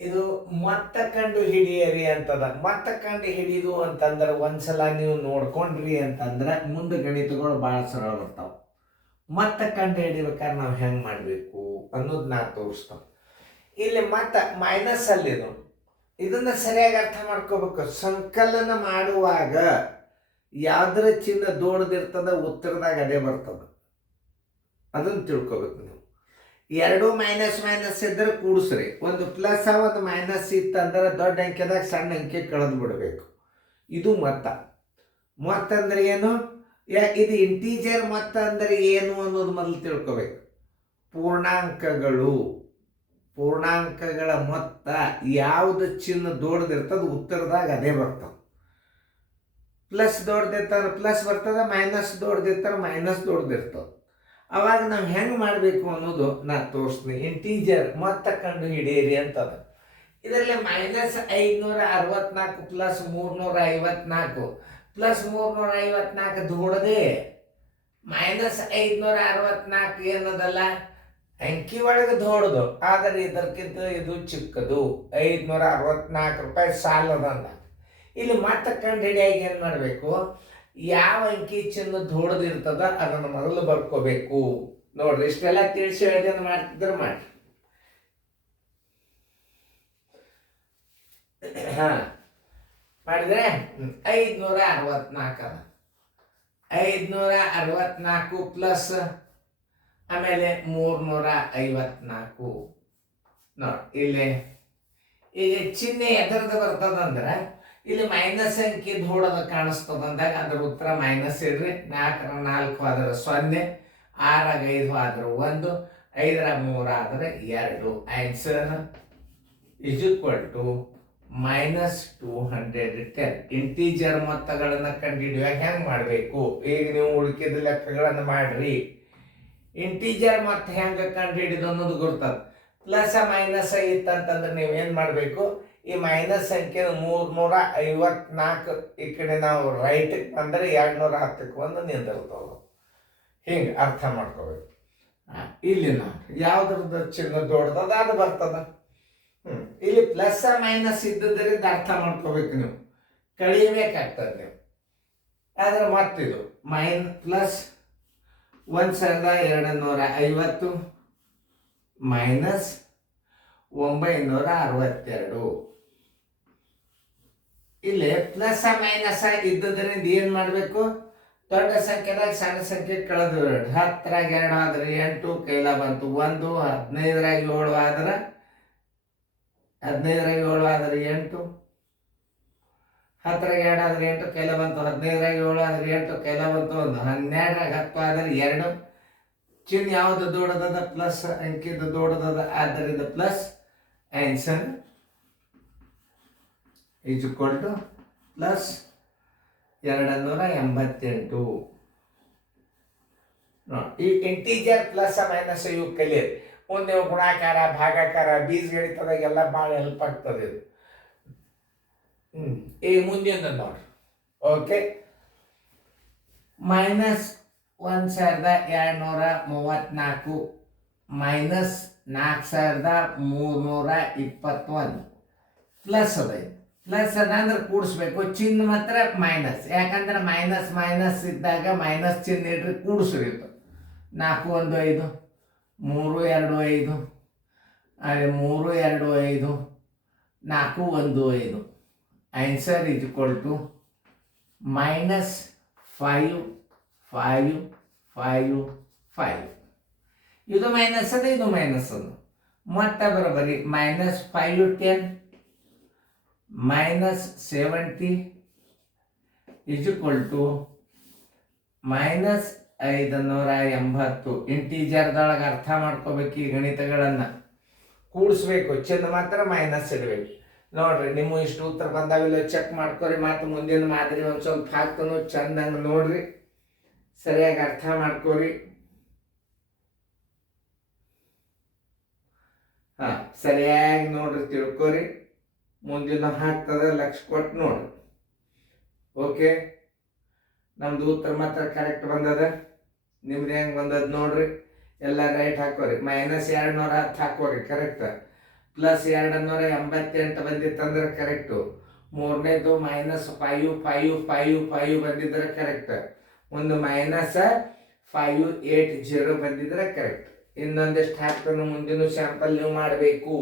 ಇದು ಮೊತ್ತ ಕಂಡು ಹಿಡಿಯರಿ ಅಂತದ. ಮೊತ್ತ ಕಂಡು ಹಿಡಿದು ಅಂತಂದ್ರೆ ಒಂದ್ಸಲ ನೀವು ನೋಡ್ಕೊಂಡ್ರಿ ಅಂತಂದ್ರೆ ಮುಂದೆ ಗಣಿತಗಳು ಭಾಳ ಸರಳ ಬರ್ತಾವ. ಮೊತ್ತ ಕಂಡು ಹಿಡಿಬೇಕಾದ್ರೆ ನಾವು ಹೆಂಗೆ ಮಾಡಬೇಕು ಅನ್ನೋದು ನಾ ತೋರಿಸ್ತಾವ. ಇಲ್ಲಿ ಮತ್ತ ಮೈನಸ್ ಅಲ್ಲಿದು ಇದನ್ನ ಸರಿಯಾಗಿ ಅರ್ಥ ಮಾಡ್ಕೋಬೇಕು. ಸಂಕಲನ ಮಾಡುವಾಗ ಯಾವ್ದ್ರ ಚಿಹ್ನ ದೊಡ್ಡದಿರ್ತದ ಉತ್ತರದಾಗ ಅದೇ ಬರ್ತದ, ಅದನ್ನು ತಿಳ್ಕೊಬೇಕು ನೀವು. ಎರಡು ಮೈನಸ್ ಮೈನಸ್ ಇದ್ರೆ ಕೂಡಿಸ್ರಿ. ಒಂದು ಪ್ಲಸ್ ಒಂದು ಮೈನಸ್ ಇತ್ತಂದ್ರೆ ದೊಡ್ಡ ಅಂಕೆದಾಗ ಸಣ್ಣ ಅಂಕೆ ಕಳೆದು ಬಿಡಬೇಕು. ಇದು ಮೊತ್ತ. ಮೊತ್ತ ಅಂದ್ರೆ ಏನು? ಇದು ಇಂಟೀಜರ್ ಮೊತ್ತ ಅಂದ್ರೆ ಏನು ಅನ್ನೋದು ಮೊದಲು ತಿಳ್ಕೊಬೇಕು. ಪೂರ್ಣಾಂಕಗಳ ಮೊತ್ತ ಯಾವ್ದು ಚಿಹ್ನ ದೊಡ್ಡದಿರ್ತದ ಉತ್ತರದಾಗ ಅದೇ ಬರ್ತದೆ. ಪ್ಲಸ್ ದೊಡ್ಡದಿರ್ತಾರೆ ಪ್ಲಸ್ ಬರ್ತದೆ, ಮೈನಸ್ ದೊಡ್ಡದಿರ್ತಾರೆ ಮೈನಸ್ ದೊಡ್ಡದಿರ್ತದೆ. ಅವಾಗ ನಾವು ಹೆಂಗೆ ಮಾಡಬೇಕು ಅನ್ನೋದು ನಾನು ತೋರಿಸ್ತೀನಿ. ಇಂಟೀಜರ್ ಮೊತ್ತ ಕಂಡು ಹಿಡಿಯಿರಿ ಅಂತದ. ಇದರಲ್ಲಿ -564 ಪ್ಲಸ್ 354 ಪ್ಲಸ್ 354 ದೊಡ್ಡದೇ, -564 ಏನದಲ್ಲ ಅಂಕಿ ಒಳಗೆ ದೊಡ್ಡದು, ಆದರೆ ಇದಕ್ಕಿಂತ ಇದು ಚಿಕ್ಕದು. 564 ರೂಪಾಯಿ ಸಾಲದಂದ. ಇಲ್ಲಿ ಮತ್ತೆ ಕಂಡು ಹಿಡಿಯಾಗಿ ಏನು ಮಾಡಬೇಕು? ಯಾವ ಅಂಕಿ ಚಿಹ್ನ ದೊಡ್ಡದಿರ್ತದ ಅದನ್ನು ಮೊದಲು ಬರ್ಕೋಬೇಕು. ನೋಡ್ರಿ, ಇಷ್ಟೆಲ್ಲ ತಿಳಿಸಿ ಹೇಳಿದ್ರೆ ಮಾಡ್ತಿದ್ರೆ ಮಾಡಿ. ಮಾಡಿದ್ರೆ 564 ಅದ. 564 ಪ್ಲಸ್ ಆಮೇಲೆ 354. ನೋಡಿ ಇಲ್ಲಿ ಈಗ ಚಿಹ್ನೆ ಎದರದ ಬರ್ತದಂದ್ರೆ ಇಲ್ಲಿ ಮೈನಸ್ ಅಂಕಿ ದೊಡ್ಡದ ಕಾಣಿಸ್ತದ ಅಂದಾಗ ಅದ್ರ ಉತ್ತರ ಮೈನಸ್ ಇಡ್ರಿ. 4 4 ಆದ್ರೆ 0, 6 5 ಆದ್ರೆ 1, 5 3 ಆದ್ರೆ 2. Answer is equal to -210. Integer ಮೊತ್ತಗಳನ್ನ ಕಂಡುಹಿಡಿಯುವಾಗ ಹೆಂಗೆ ಮಾಡಬೇಕು? ಈಗ ನೀವು ಉಳಿಕೆದ ಲೆಕ್ಕಗಳನ್ನು ಮಾಡ್ರಿ. ಇಂಟೀಜರ್ ಮೊತ್ತ ಹೆಂಗೆ ಕಂಡುಹಿಡಿದು ಅನ್ನೋದು ಗುರ್ತದ. ಪ್ಲಸ್ ಮೈನಸ್ ಇತ್ತಂತಂದ್ರೆ ನೀವೇನು ಮಾಡಬೇಕು? ಈ ಮೈನಸ್ ಸಂಖ್ಯೆ 354 ಈ ಕಡೆ ನಾವು ರೈಟಿಗೆ ಬಂದರೆ 210ಕ್ಕೆ ಒಂದು ನಿಂದಿರ್ತವೆ. ಹಿಂಗೆ ಅರ್ಥ ಮಾಡ್ಕೋಬೇಕು. ಇಲ್ಲಿ ನಾವು ಯಾವ್ದ್ರದ್ದು ಚಿಹ್ನ ದೊಡ್ಡದ ಅದು ಬರ್ತದ. ಇಲ್ಲಿ ಪ್ಲಸ್ ಮೈನಸ್ ಇದ್ದದರಿಂದ ಅರ್ಥ ಮಾಡ್ಕೋಬೇಕು. ನೀವು ಕಳಿಬೇಕಾಗ್ತದೆ ನೀವು. ಆದ್ರೆ ಮತ್ತಿದು ಪ್ಲಸ್ 1250 ಮೈನಸ್ 962. ಇಲ್ಲಿ ಪ್ಲಸ್ ಮೈನಸ್ ಇದ್ದದ್ರಿಂದ ಏನು ಮಾಡಬೇಕು? ದೊಡ್ಡ ಸಂಖ್ಯೆದಾಗ ಸಣ್ಣ ಸಂಖ್ಯೆ ಕಳೆದು 10ರಾಗ 2 ಆದ್ರೆ 8, ಕೈಲ ಬಂತು 1. 15ರಾಗ 7 ಆದ್ರೆ 8, 10ರಾಗ 2 ಆದ್ರೆ 8, ಕೈಲ ಬಂತು 15ರಾಗ 7 ಆದ್ರೆ 8, ಕೈಲ ಬಂತು 1. 12ರಾಗ 10 ಆದ್ರೆ 2. ಚಿಹ್ನೆ ಯಾವುದು ದೊಡ್ಡದದ? ಪ್ಲಸ್ ಅಂಕಿದು ದೊಡ್ಡದದ, ಆದ್ದರಿಂದ plus. Answer is equal to plus 288. ಈ ಇಂಟೀಜರ್ ಪ್ಲಸ್ ಮೈನಸ್ ಇವು ಕಲಿಯಿರಿ. ಮುಂದೆ ಗುಣಾಕಾರ, ಭಾಗಾಕಾರ, ಬೀಜಗಣಿತದಾಗೆಲ್ಲ ಭಾಳ ಹೆಲ್ಪ್ ಆಗ್ತದೆ ಇದು. ಈ ಮುಂದಿನ ನೋಡ್ರಿ. ಓಕೆ, -1234 ಮೈನಸ್ 4321 ಪ್ಲಸ್ ಅದ. ಪ್ಲಸ್ ಅದ ಅಂದ್ರೆ ಕೂಡಿಸ್ಬೇಕು. ಚಿಹ್ನೆ ಮಾತ್ರ ಮೈನಸ್, ಯಾಕಂದ್ರೆ ಮೈನಸ್ ಮೈನಸ್ ಇದ್ದಾಗ ಮೈನಸ್ ಚಿಹ್ನೆ ಇಡ್ರಿ, ಕೂಡಿಸ್ರಿ. 4 1 5, 3 2 5, 3 2 5, 4 1 5. Answer is equal to -5 5 5 5. ಇದು ಮೈನಸ್ ಅದ, ಇದು ಮೈನಸ್ ಅದ. ಮೊತ್ತ ಬರೋಬರಿ -510 -70 ಈಸ್ ಈಕ್ವಲ್ ಟು -580. ಇಂಟೀಜರ್ದೊಳಗೆ ಅರ್ಥ ಮಾಡ್ಕೋಬೇಕು. ಈ ಗಣಿತಗಳನ್ನು ಕೂಡಿಸ್ಬೇಕು, ಚಿಹ್ನ ಮಾತ್ರ ಮೈನಸ್ ಇಡಬೇಕು. ನೋಡ್ರಿ, ನಿಮ್ಮ ಇಷ್ಟು ಉತ್ತರ ಬಂದಾವಿಲ್ಲ ಚೆಕ್ ಮಾಡ್ಕೊರಿ. ಮತ್ತು ಮುಂದಿನ ಮಾದರಿ ಒಂದು ಸ್ವಲ್ಪ ಹಾಕ್ತಾನು, ಚಂದಂಗೆ ನೋಡ್ರಿ, ಸರಿಯಾಗಿ ಅರ್ಥ ಮಾಡ್ಕೋರಿ. ಸರಿಯಾಗಿ ನೋಡ್ರಿ, ತಿಳ್ಕೊರಿ. ಮುಂದಿನ ಹಾಕ್ತದ ಲಕ್ಷ ಕೊಟ್ಟು ನೋಡ್ರಿ. ಓಕೆ, ನಮ್ದು ಉತ್ತರ ಮಾತ್ರ ಕರೆಕ್ಟ್ ಬಂದದ. ನಿಮ್ದು ಹೆಂಗೆ ಬಂದದ ನೋಡ್ರಿ. ಎಲ್ಲ ರೈಟ್ ಹಾಕೋರಿ. -210 ಹಾಕೋರಿ, ಕರೆಕ್ಟ್. ಪ್ಲಸ್ 288 ಬಂದಿತ್ತಂದ್ರೆ ಕರೆಕ್ಟು. ಮೂರನೇದು -55555 ಬಂದಿದ್ರೆ ಕರೆಕ್ಟ್. ಒಂದು -580 ಬಂದಿದ್ರೆ ಕರೆಕ್ಟ್. ಇನ್ನೊಂದಿಷ್ಟು ಹಾಕ್ತಾನೆ ಮುಂದಿನ ಸ್ಯಾಂಪಲ್ ನೀವು ಮಾಡಬೇಕು.